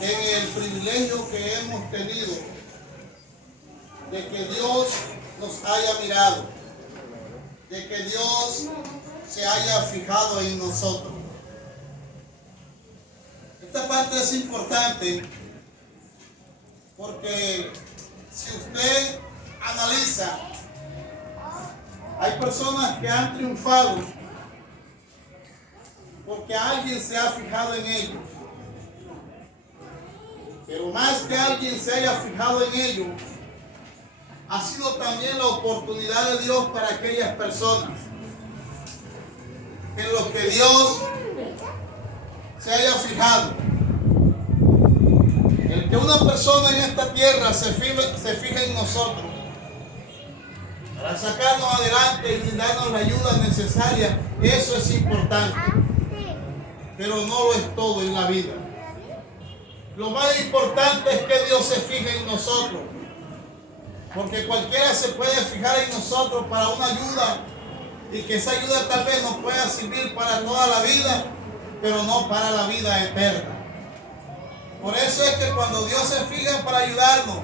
en el privilegio que hemos tenido de que Dios nos haya mirado, de que Dios se haya fijado en nosotros. Esta parte es importante porque si usted analiza, hay personas que han triunfado porque alguien se ha fijado en ellos. Pero más que alguien se haya fijado en ellos, ha sido también la oportunidad de Dios para aquellas personas en los que Dios se haya fijado. El que una persona en esta tierra se fije en nosotros para sacarnos adelante y brindarnos la ayuda necesaria, eso es importante, pero no lo es todo en la vida. Lo más importante es que Dios se fije en nosotros, porque cualquiera se puede fijar en nosotros para una ayuda y que esa ayuda tal vez nos pueda servir para toda la vida, pero no para la vida eterna. Por eso es que cuando Dios se fija para ayudarnos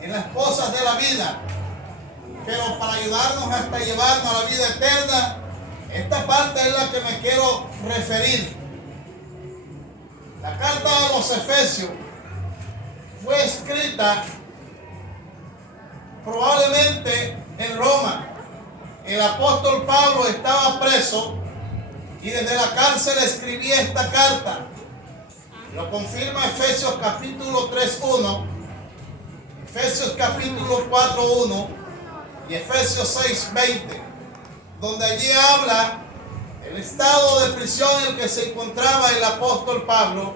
en las cosas de la vida, pero para ayudarnos hasta llevarnos a la vida eterna, esta parte es la que me quiero referir. La carta a los Efesios fue escrita probablemente en Roma. El apóstol Pablo estaba preso y desde la cárcel escribía esta carta. Lo confirma Efesios capítulo 3:1, Efesios capítulo 4:1 y Efesios 6:20, donde allí habla el estado de prisión en el que se encontraba el apóstol Pablo,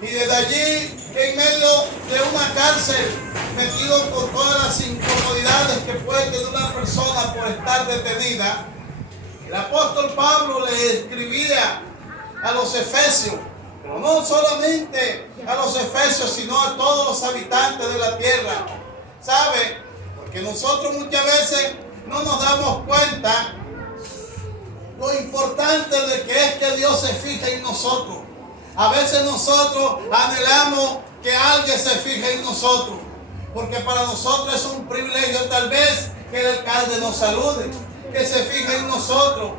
y desde allí, en medio de una cárcel, metido con todas las incomodidades que puede tener una persona por estar detenida, el apóstol Pablo le escribía a los efesios, pero no solamente a los efesios, sino a todos los habitantes de la tierra. ¿Sabe? Porque nosotros muchas veces no nos damos cuenta lo importante de que es que Dios se fije en nosotros. A veces nosotros anhelamos que alguien se fije en nosotros, porque para nosotros es un privilegio tal vez que el alcalde nos salude, que se fije en nosotros,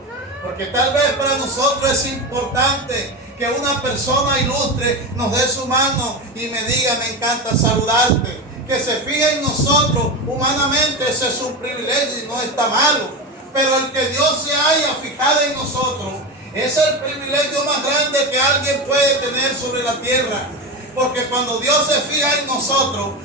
porque tal vez para nosotros es importante que una persona ilustre nos dé su mano y me diga: me encanta saludarte. Que se fije en nosotros humanamente, ese es un privilegio y no está malo. Pero el que Dios se haya fijado en nosotros es el privilegio más grande que alguien puede tener sobre la tierra. Porque cuando Dios se fija en nosotros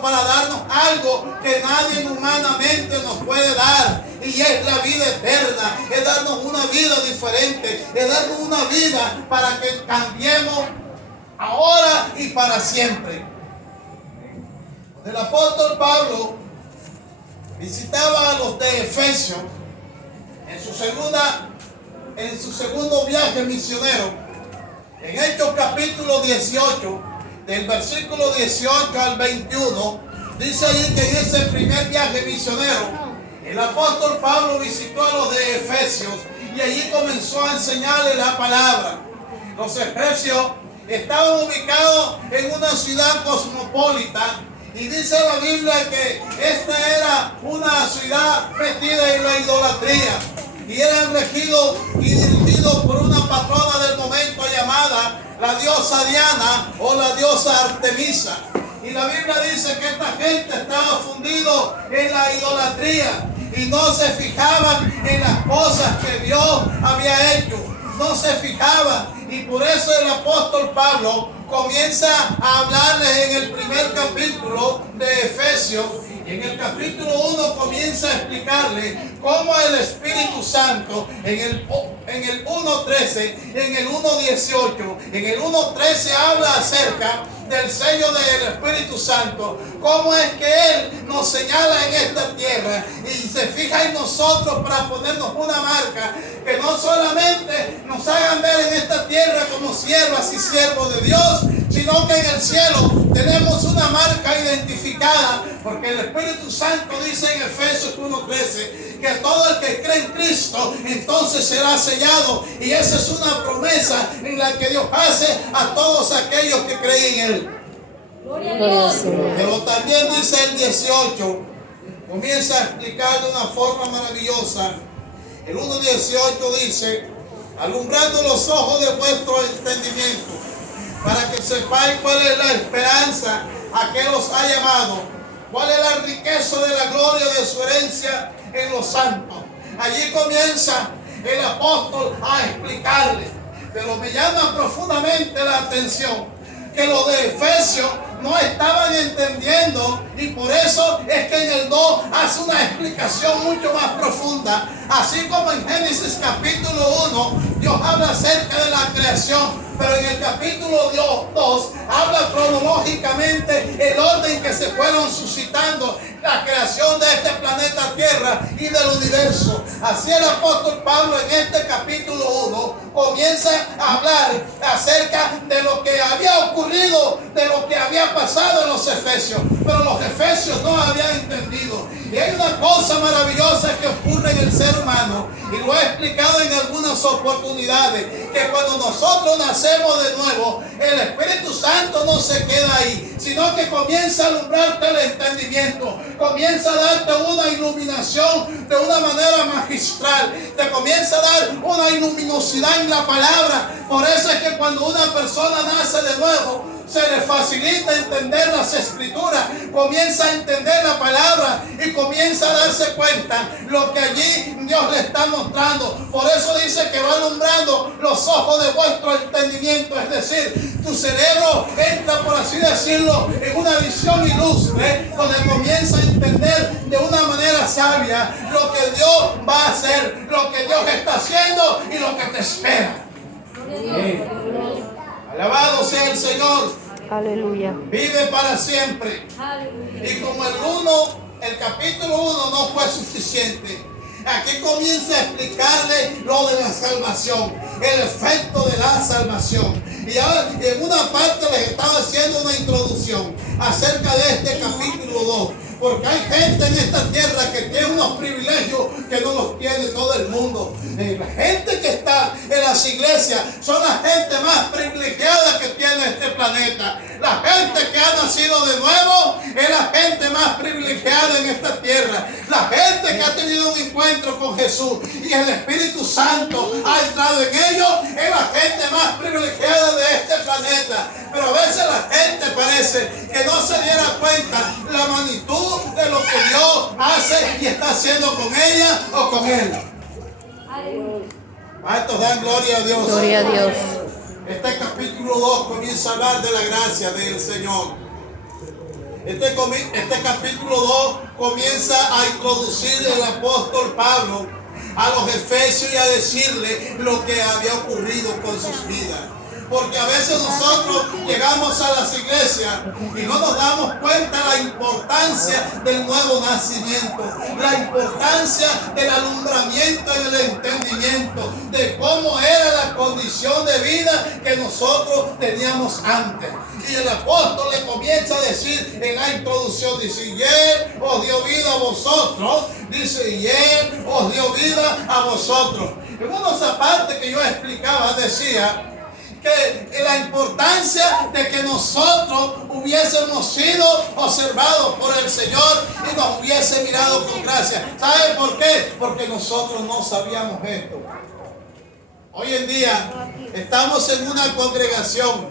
para darnos algo que nadie humanamente nos puede dar. Y es la vida eterna, es darnos una vida diferente, es darnos una vida para que cambiemos ahora y para siempre. El apóstol Pablo visitaba a los de Efesios en su segundo viaje misionero. En Hechos capítulo 18, del versículo 18 al 21, dice ahí que en ese primer viaje misionero, el apóstol Pablo visitó a los de Efesios y allí comenzó a enseñarles la palabra. Los efesios estaban ubicados en una ciudad cosmopolita. Y dice la Biblia que esta era una ciudad metida en la idolatría. Y eran regidos y dirigidos por una patrona del momento llamada la diosa Diana o la diosa Artemisa. Y la Biblia dice que esta gente estaba fundido en la idolatría y no se fijaban en las cosas que Dios había hecho. No se fijaban. Y por eso el apóstol Pablo comienza a hablarles en el primer capítulo de Efesios. Y en el capítulo 1 comienza a explicarles cómo el Espíritu Santo en el 1.13, en el 1.18, en el 1.13 habla acerca del sello del Espíritu Santo, cómo es que Él nos señala en esta tierra y se fija en nosotros para ponernos una marca que no solamente nos hagan ver en esta tierra como siervas y siervos de Dios, sino que en el cielo tenemos una marca identificada Porque el Espíritu Santo dice en Efesios 1:13 que todo el que cree en Cristo entonces será sellado. Y esa es una promesa en la que Dios hace a todos aquellos que creen en Él. Gloria a Dios. Pero también dice el 18, comienza a explicar de una forma maravillosa. El 1:18 dice: alumbrando los ojos de vuestro entendimiento, para que sepáis cuál es la esperanza a que los ha llamado, cuál es la riqueza de la gloria de su herencia en los santos. Allí comienza el apóstol a explicarle, pero me llama profundamente la atención que los de Efesios no estaban entendiendo, y por eso es que en el 2 hace una explicación mucho más profunda. Así como en Génesis capítulo 1 Dios habla acerca de la creación, pero en el capítulo 2 habla cronológicamente el orden que se fueron suscitando la creación de este planeta Tierra y del universo. Así el apóstol Pablo en este capítulo 1 comienza a hablar acerca de lo que había ocurrido, de lo que había pasado en los Efesios, pero los Efesios no habían entendido. Y hay una cosa maravillosa que ocurre en el ser humano, y lo he explicado en algunas oportunidades, que cuando nosotros nacemos de nuevo, el Espíritu Santo no se queda ahí, sino que comienza a alumbrarte el entendimiento, comienza a darte una iluminación de una manera magistral, te comienza a dar una luminosidad en la palabra. Por eso es que cuando una persona nace de nuevo, se le facilita entender las escrituras, comienza a entender la palabra y comienza a darse cuenta lo que allí Dios le está mostrando. Por eso dice que va alumbrando los ojos de vuestro entendimiento, es decir, tu cerebro entra, por así decirlo, en una visión ilustre, donde comienza a entender de una manera sabia lo que Dios va a hacer, lo que Dios está haciendo y lo que te espera. Alabado sea el Señor. Aleluya. Vive para siempre. Aleluya. Y como el capítulo 1 no fue suficiente, aquí comienza a explicarle lo de la salvación, el efecto de la salvación. Y ahora en una parte les estaba haciendo una introducción acerca de este capítulo 2. Porque hay gente en esta tierra que tiene unos privilegios que no los tiene todo el mundo. La gente que está en las iglesias son la gente más privilegiada que tiene este planeta. La gente que ha nacido de nuevo es la gente más privilegiada en esta tierra. La gente que ha tenido un encuentro con Jesús y el Espíritu Santo ha entrado en ellos es la gente más privilegiada de este planeta. Pero a veces la gente parece que no se diera cuenta la magnitud de lo que Dios hace y está haciendo con ella o con él. ¿Cuántos dan gloria a Dios? Gloria a Dios. Este capítulo 2 comienza a hablar de la gracia del Señor. Este capítulo 2 comienza a introducir el apóstol Pablo a los efesios y a decirle lo que había ocurrido con sus vidas. Porque a veces nosotros llegamos a las iglesias y no nos damos cuenta la importancia del nuevo nacimiento, la importancia del alumbramiento en el entendimiento, de cómo era la condición de vida que nosotros teníamos antes. Y el apóstol le comienza a decir en la introducción, dice, y Él os dio vida a vosotros, dice, y Él os dio vida a vosotros. En unos apartes que yo explicaba decía, que la importancia de que nosotros hubiésemos sido observados por el Señor y nos hubiese mirado con gracia. ¿Sabe por qué? Porque nosotros no sabíamos esto. Hoy en día estamos en una congregación,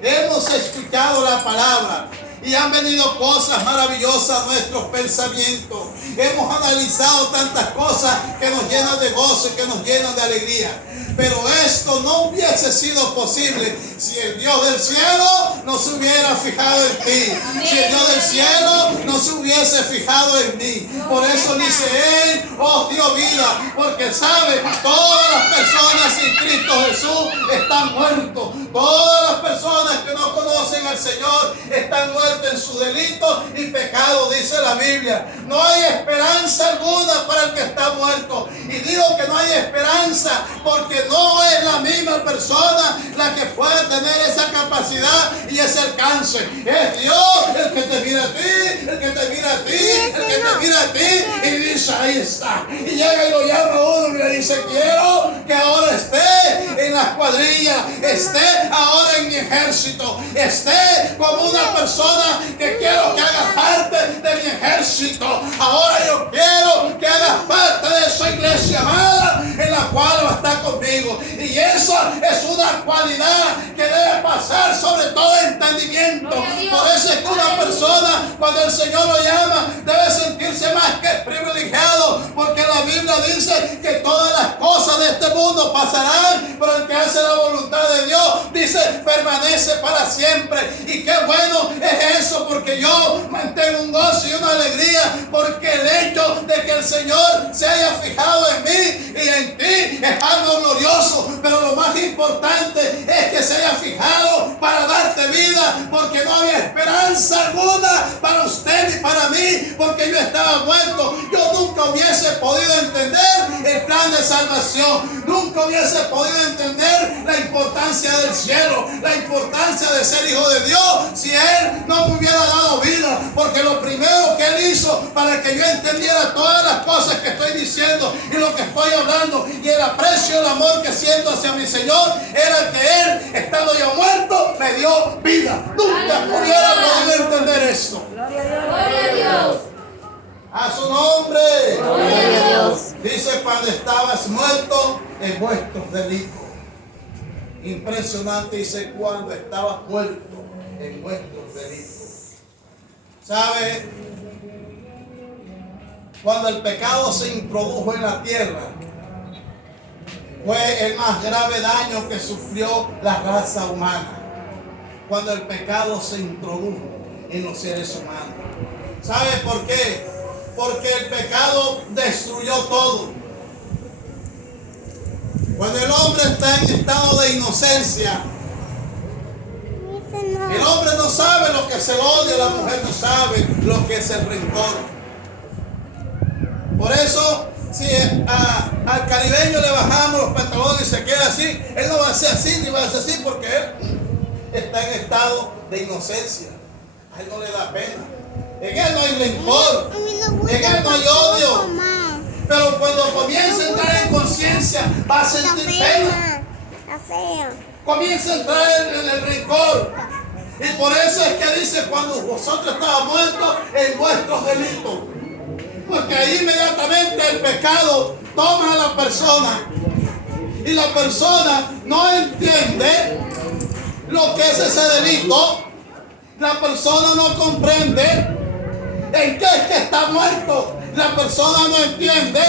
hemos escuchado la palabra y han venido cosas maravillosas a nuestros pensamientos. Hemos analizado tantas cosas que nos llenan de gozo y que nos llenan de alegría. Pero esto no hubiese sido posible si el Dios del cielo no se hubiera fijado en ti. Si el Dios del cielo no se hubiese fijado en mí. Por eso dice, Él os dio vida. Porque sabe, todas las personas sin Cristo Jesús están muertos. Todas las personas que no conocen al el Señor están muertos en sus delitos y pecados, dice la Biblia. No hay esperanza alguna para el que está muerto. Y digo que no hay esperanza porque no es la misma persona la que puede tener esa capacidad y ese alcance. Es Dios el que te mira a ti, el que te mira a ti, el que te mira a ti y dice, ahí está. Y llega y lo llama a uno y le dice, quiero que ahora esté en las cuadrillas, esté ahora en mi ejército, esté como una persona que quiero que haga parte de mi ejército. Ahora yo quiero que hagas parte de esa iglesia amada en la cual va a estar conmigo. Y esa es una cualidad que debe pasar sobre todo entendimiento. Por eso es que una persona, cuando el Señor lo llama, debe sentirse más que privilegiado, porque la Biblia dice que todas las cosas de este mundo pasarán, pero el que hace la voluntad de Dios, dice, permanece para siempre. Y qué bueno es eso, porque yo mantengo un gozo y una alegría, porque el hecho de que el Señor se haya fijado en mí y en ti es algo glorioso, pero lo más importante es que se haya fijado para darte vida, porque no había esperanza alguna para usted ni para mí, porque yo estaba muerto. Yo nunca hubiese podido entender el plan de salvación, nunca hubiese podido entender la importancia del cielo, la importancia de ser hijo de Dios, si Él no me hubiera dado vida. Porque lo primero que Él hizo para que yo entendiera todas las cosas que estoy diciendo y lo que estoy hablando y el aprecio, el amor que siento hacia mi Señor, era que Él, estando yo muerto, me dio vida. Nunca hubiera podido entender esto. Gloria a Dios. A su nombre. Gloria a Dios. Dice, cuando estabas muerto en vuestros delitos. Impresionante, dice, cuando estabas muerto en vuestros delitos. ¿Sabe? Cuando el pecado se introdujo en la tierra, fue el más grave daño que sufrió la raza humana. Cuando el pecado se introdujo en los seres humanos. ¿Sabe por qué? Porque el pecado destruyó todo. Cuando el hombre está en estado de inocencia, el hombre no sabe lo que es el odio, la mujer no sabe lo que es el rencor. Por eso, si al caribeño le bajamos los pantalones y se queda así, él no va a ser así ni va a ser así, porque él está en estado de inocencia. A él no le da pena. En él no hay rencor, en él no hay odio. Pero cuando comienza a entrar en conciencia, va a sentir pena. Comienza a entrar en el rencor. Y por eso es que dice, cuando vosotros estabas muertos en vuestros delitos. Porque ahí inmediatamente el pecado toma a la persona. Y la persona no entiende lo que es ese delito. La persona no comprende en qué es que está muerto. La persona no entiende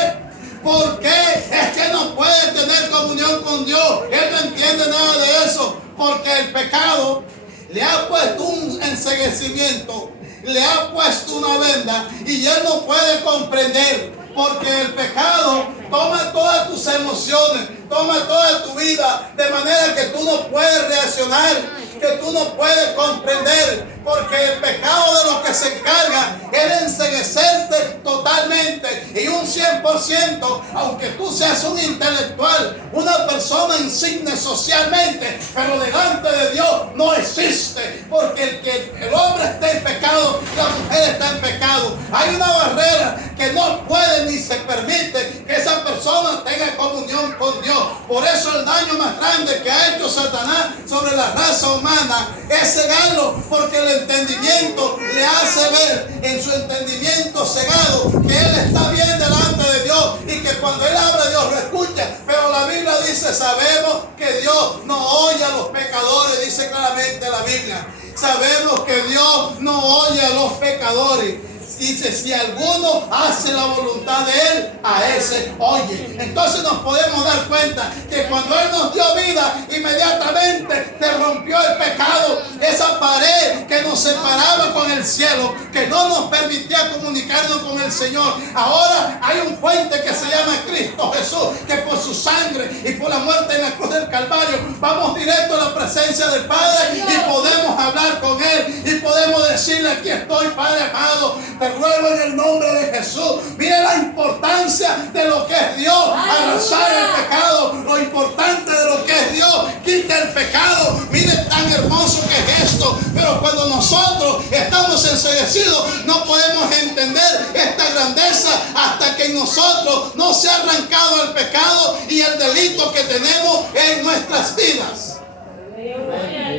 por qué es que no puede tener comunión con Dios. Él no entiende nada de eso, porque el pecado le ha puesto un enceguecimiento, le ha puesto una venda y él no puede comprender, porque el pecado toma todas tus emociones, toma toda tu vida, de manera que tú no puedes reaccionar, que tú no puedes comprender, porque el pecado de lo que se encarga es enceguecerte totalmente y un 100%, aunque tú seas un intelectual, una persona insigne socialmente, pero delante de Dios no existe, porque el hombre está en pecado, la mujer está en pecado. Hay una barrera que no puede ni se permite que esa persona tenga comunión con Dios. Por eso el daño más grande que ha hecho Satanás sobre la raza humana es cegarlo, porque el entendimiento le hace ver en su entendimiento cegado que él está bien delante de Dios y que cuando él habla Dios lo escucha. Pero la Biblia dice, sabemos que Dios no oye a los pecadores, dice claramente la Biblia. Sabemos que Dios no oye a los pecadores. Dice, si alguno hace la voluntad de Él, a ese oye. Entonces nos podemos dar cuenta que cuando Él nos dio vida, inmediatamente se rompió el pecado. Esa pared que nos separaba con el cielo, que no nos permitía comunicarnos con el Señor. Ahora hay un puente que se llama Cristo Jesús, que por su sangre y por la muerte en la cruz del Calvario, vamos directo a la presencia del Padre y podemos hablar con Él y podemos decirle: aquí estoy, Padre amado, te ruego en el nombre de Jesús. Mire la importancia de lo que es Dios, arrasar el pecado, lo importante de lo que es Dios, quita el pecado. Mire tan hermoso que es esto, pero cuando nosotros estamos enseguecidos no podemos entender esta grandeza hasta que en nosotros no se ha arrancado el pecado y el delito que tenemos en nuestras vidas.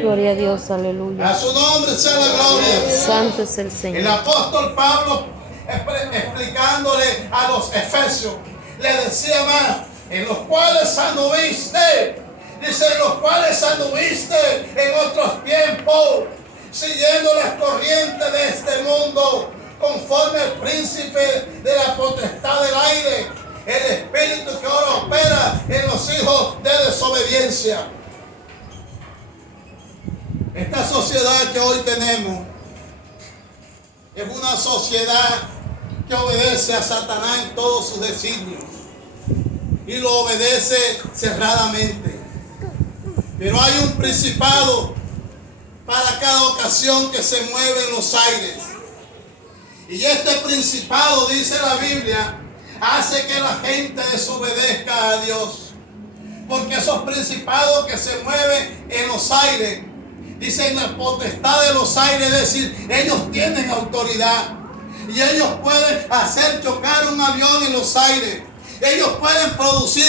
Gloria a Dios, aleluya. A su nombre sea la gloria. Santo es el El Señor. apóstol Pablo, explicándole a los efesios, le decía más: en los cuales anduviste, dice, en los cuales anduviste en otros tiempos, siguiendo las corrientes de este mundo, conforme al príncipe de la potestad del aire, el espíritu que ahora opera en los hijos de desobediencia. Esta sociedad que hoy tenemos es una sociedad que obedece a Satanás en todos sus designios y lo obedece cerradamente. Pero hay un principado para cada ocasión que se mueve en los aires. Y este principado, dice la Biblia, hace que la gente desobedezca a Dios. Porque esos principados que se mueven en los aires, dicen la potestad de los aires, es decir, ellos tienen autoridad. Y ellos pueden hacer chocar un avión en los aires. Ellos pueden producir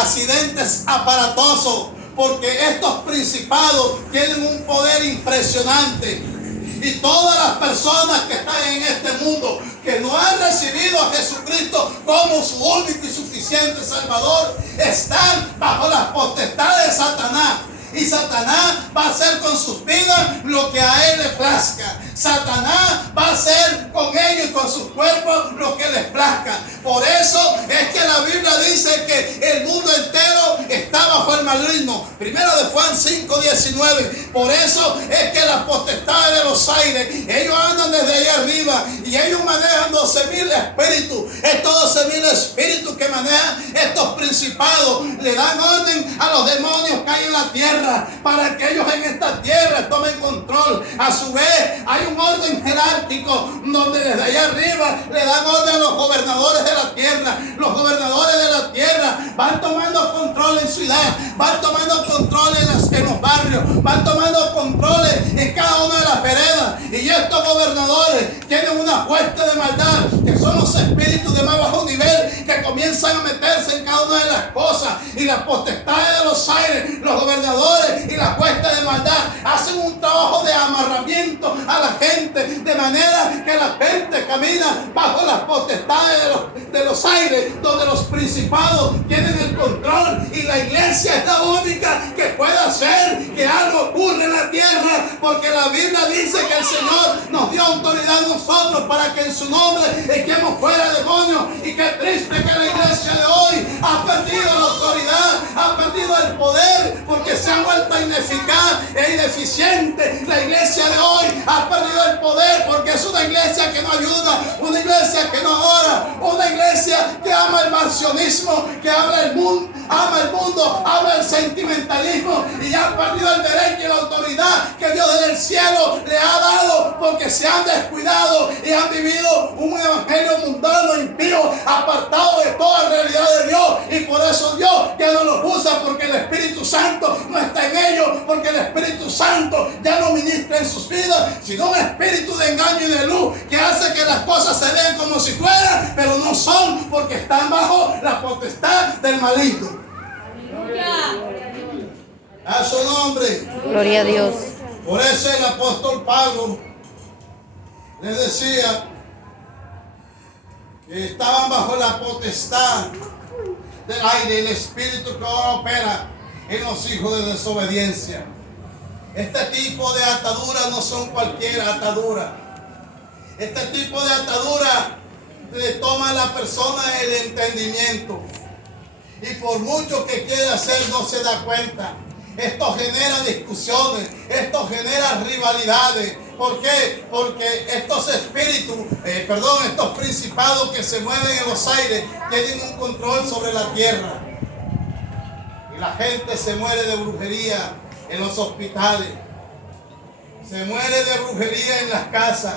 accidentes aparatosos, porque estos principados tienen un poder impresionante. Y todas las personas que están en este mundo, que no han recibido a Jesucristo como su único y suficiente Salvador, están bajo las potestades de Satanás. Y Satanás va a hacer con sus vidas lo que a él le plazca. Satanás va a hacer con ellos y con sus cuerpos lo que les plazca. Por eso es que la Biblia dice que el mundo entero está bajo el maligno. Primero de Juan 5:19. Por eso es que las potestades de los aires, ellos andan desde allá arriba y ellos manejan 12,000 espíritus. Estos 12,000 espíritus que manejan estos principados le dan orden a los demonios que hay en la tierra, para que ellos en esta tierra tomen control. A su vez hay un orden jerárquico donde desde allá arriba le dan orden a los gobernadores de la tierra. Los gobernadores de la tierra van tomando control en ciudad, van tomando control en los barrios, van tomando controles en cada una de las veredas. Y estos gobernadores tienen una hueste de maldad, que son los espíritus de más bajo nivel, que comienzan a meterse en cada una de las cosas. Y las potestades de los aires, los gobernadores y las huestes de maldad hacen un trabajo de amarramiento a la gente, de manera que la gente camina bajo las potestades de los aires, donde los principados tienen el control. Y la iglesia es la única que puede hacer que algo ocurra en la tierra, porque la Biblia dice que el Señor nos dio autoridad a nosotros para que en su nombre echemos fuera demonios. Y qué triste que la iglesia de hoy ha perdido la autoridad, ha perdido el poder, porque se ha vuelto ineficaz e ineficiente. La iglesia de hoy ha perdido el poder porque es una iglesia que no ayuda, una iglesia que no ora, una iglesia que ama el marcionismo, que ama el mundo, ama el sentimentalismo, y ha perdido el derecho y la autoridad que Dios desde el cielo le ha dado, porque se han descuidado y han vivido un evangelio mundano, impío, apartado de toda realidad de Dios. Y por eso Dios ya no los usa, porque el Espíritu Santo no está en ellos, porque el Espíritu Santo ya no ministra en sus vidas, sino un espíritu de engaño y de luz que hace que las cosas se vean como si fueran, pero no son, porque están bajo la potestad del maligno. A su nombre. Gloria a Dios. Por eso el apóstol Pablo les decía que estaban bajo la potestad del aire, el espíritu que ahora opera en los hijos de desobediencia. Este tipo de ataduras no son cualquier atadura. Este tipo de atadura le toma a la persona el entendimiento, y por mucho que quiere hacer no se da cuenta. Esto genera discusiones, esto genera rivalidades. ¿Por qué? Porque estos espíritus, estos principados que se mueven en los aires tienen un control sobre la tierra. Y la gente se muere de brujería en los hospitales. Se muere de brujería en las casas.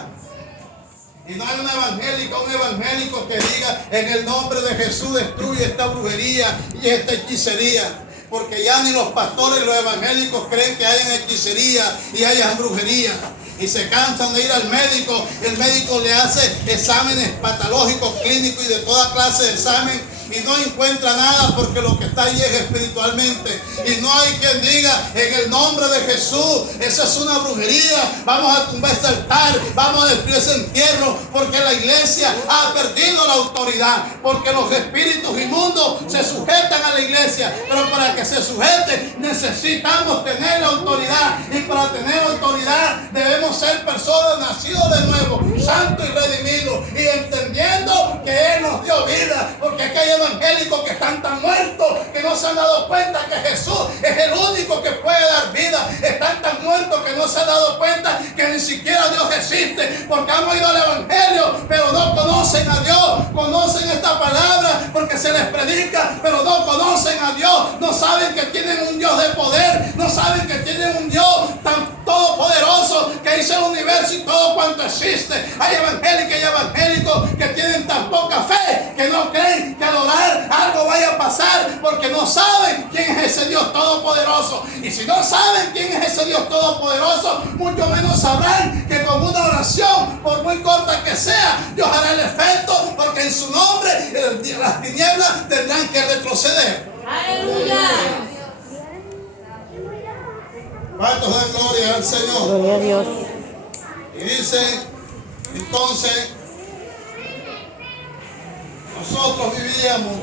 Y no hay un evangélico que diga en el nombre de Jesús destruye esta brujería y esta hechicería. Porque ya ni los pastores, los evangélicos creen que hayan hechicería y hayan brujería. Y se cansan de ir al médico. El médico le hace exámenes patológicos, clínicos y de toda clase de examen. Y no encuentra nada porque lo que está ahí es espiritualmente. Y no hay quien diga en el nombre de Jesús, esa es una brujería. Vamos a tumbar ese altar, vamos a destruir ese entierro. Porque la iglesia ha perdido la autoridad. Porque los espíritus inmundos se sujetan a la iglesia. Pero para que se sujeten necesitamos tener la autoridad. Y para tener autoridad debemos ser personas nacidas de nuevo, santos y redimidos. Y entendiendo que Él nos dio vida. Porque es que hay evangélicos que están tan muertos que no se han dado cuenta que Jesús es el único que puede dar vida. Están tan muertos que no se han dado cuenta que ni siquiera Dios existe, porque han oído el evangelio pero no conocen a Dios. Conocen esta palabra porque se les predica, pero no conocen a Dios. No saben que tienen un Dios de poder, no saben que tienen un Dios tan todopoderoso que hizo el universo y todo cuanto existe. Hay evangélicos y evangélicos que tienen tan poca fe que no creen que al orar algo vaya a pasar, porque no saben quién es ese Dios todopoderoso. Y si no saben quién es ese Dios todopoderoso, mucho menos sabrán que con una oración, por muy corta que sea, Dios hará el efecto, porque en su nombre las tinieblas tendrán que retroceder. ¡Aleluya! ¿Cuántos dan gloria al Señor? Gloria a Dios. Y dice, entonces, nosotros vivíamos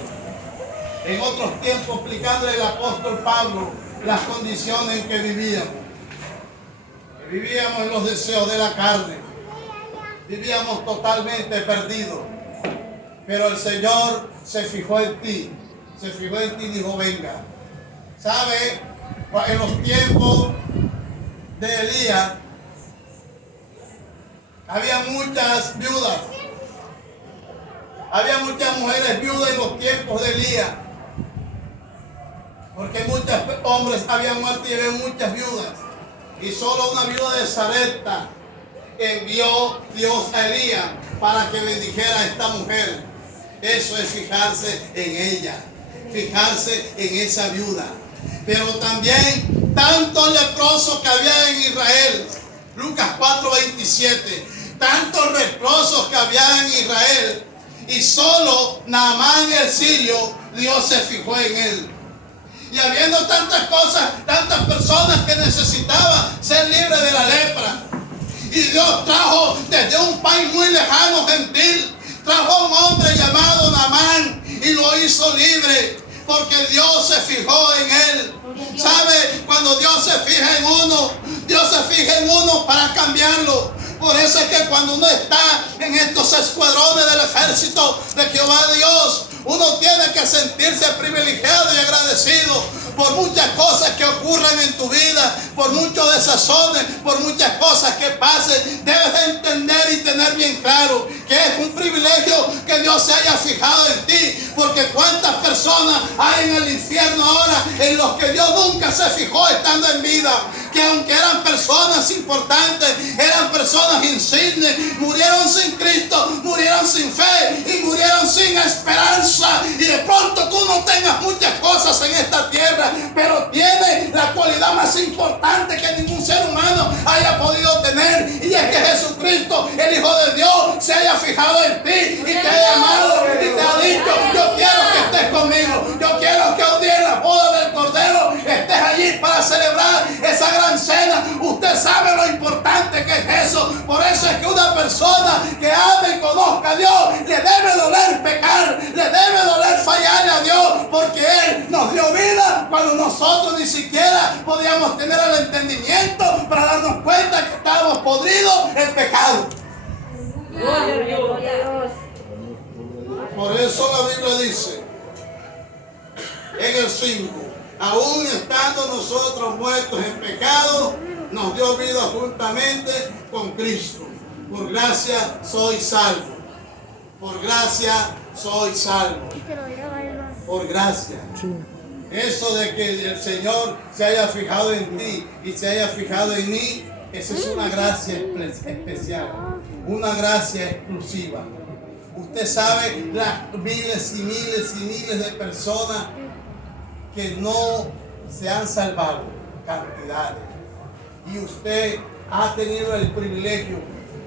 en otros tiempos, explicándole el apóstol Pablo las condiciones en que vivíamos. Que vivíamos en los deseos de la carne. Vivíamos totalmente perdidos. Pero el Señor se fijó en ti. Se fijó en ti y dijo, venga. ¿Sabe? En los tiempos de Elías había muchas viudas. Había muchas mujeres viudas en los tiempos de Elías. Porque muchos hombres habían muerto y había muchas viudas. Y solo una viuda de Sarepta envió Dios a Elías para que bendijera a esta mujer. Eso es fijarse en ella. Fijarse en esa viuda. Pero también tantos leprosos que había en Israel. Lucas 4:27. Tantos leprosos que había en Israel. Y solo Naamán el sirio, Dios se fijó en él. Y habiendo tantas cosas, tantas personas que necesitaban ser libres de la lepra. Y Dios trajo desde un país muy lejano, gentil, trajo a un hombre llamado Naamán y lo hizo libre. Porque Dios se fijó en él. ¿Sabe? Cuando Dios se fija en uno, Dios se fija en uno para cambiarlo. Por eso es que cuando uno está en estos escuadrones del ejército de Jehová Dios, uno tiene que sentirse privilegiado y agradecido por muchas cosas que ocurran en tu vida, por muchos desazones, por muchas cosas que pasen. Debes de entender y tener bien claro que es un privilegio que Dios se haya fijado en ti, porque cuántas personas hay en el infierno ahora en los que Dios nunca se fijó estando en vida, que aunque eran personas importantes, eran personas insignes, murieron sin Cristo, murieron sin fe y murieron sin esperanza. Y de pronto tú no tengas muchas cosas en esta tierra, pero tienes la cualidad más importante que ningún ser humano haya podido tener, y es que Jesucristo, el Hijo de Dios, se haya fijado en ti y te haya amado y te ha dicho, yo quiero que estés conmigo, yo quiero que un día en la boda del Cordero estés allí para celebrar esa gran cena. Usted sabe lo importante que es eso. Por eso es que una persona que ame y conozca a Dios, le debe doler pecar, le debe doler fallarle a Dios, porque Él nos dio vida cuando nosotros ni siquiera podíamos tener el entendimiento para darnos cuenta que estábamos podridos en pecado. Por eso la Biblia dice en el 5, aún estando nosotros muertos en pecado, nos dio vida juntamente con Cristo. Por gracia soy salvo. Por gracia soy salvo. Por gracia. Eso de que el Señor se haya fijado en ti y se haya fijado en mí Esa es una gracia especial, una gracia exclusiva. Usted sabe las miles y miles y miles de personas que no se han salvado, cantidades. Y usted ha tenido el privilegio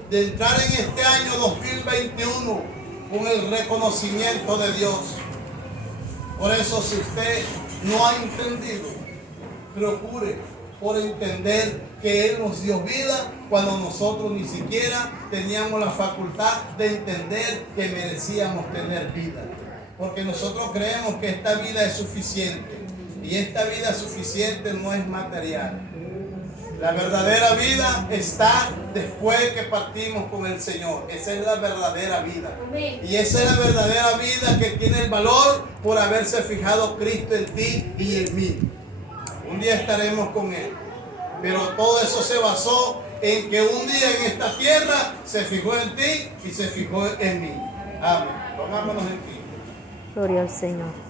de entrar en este año 2021 con el reconocimiento de Dios. Por eso, si usted no ha entendido, procure por entender que Él nos dio vida cuando nosotros ni siquiera teníamos la facultad de entender que merecíamos tener vida. Porque nosotros creemos que esta vida es suficiente. Y esta vida suficiente no es material. La verdadera vida está después que partimos con el Señor. Esa es la verdadera vida. Y esa es la verdadera vida que tiene el valor por haberse fijado Cristo en ti y en mí. Un día estaremos con Él. Pero todo eso se basó en que un día en esta tierra se fijó en ti y se fijó en mí. Amén. Pongámonos en pie. Gloria al Señor.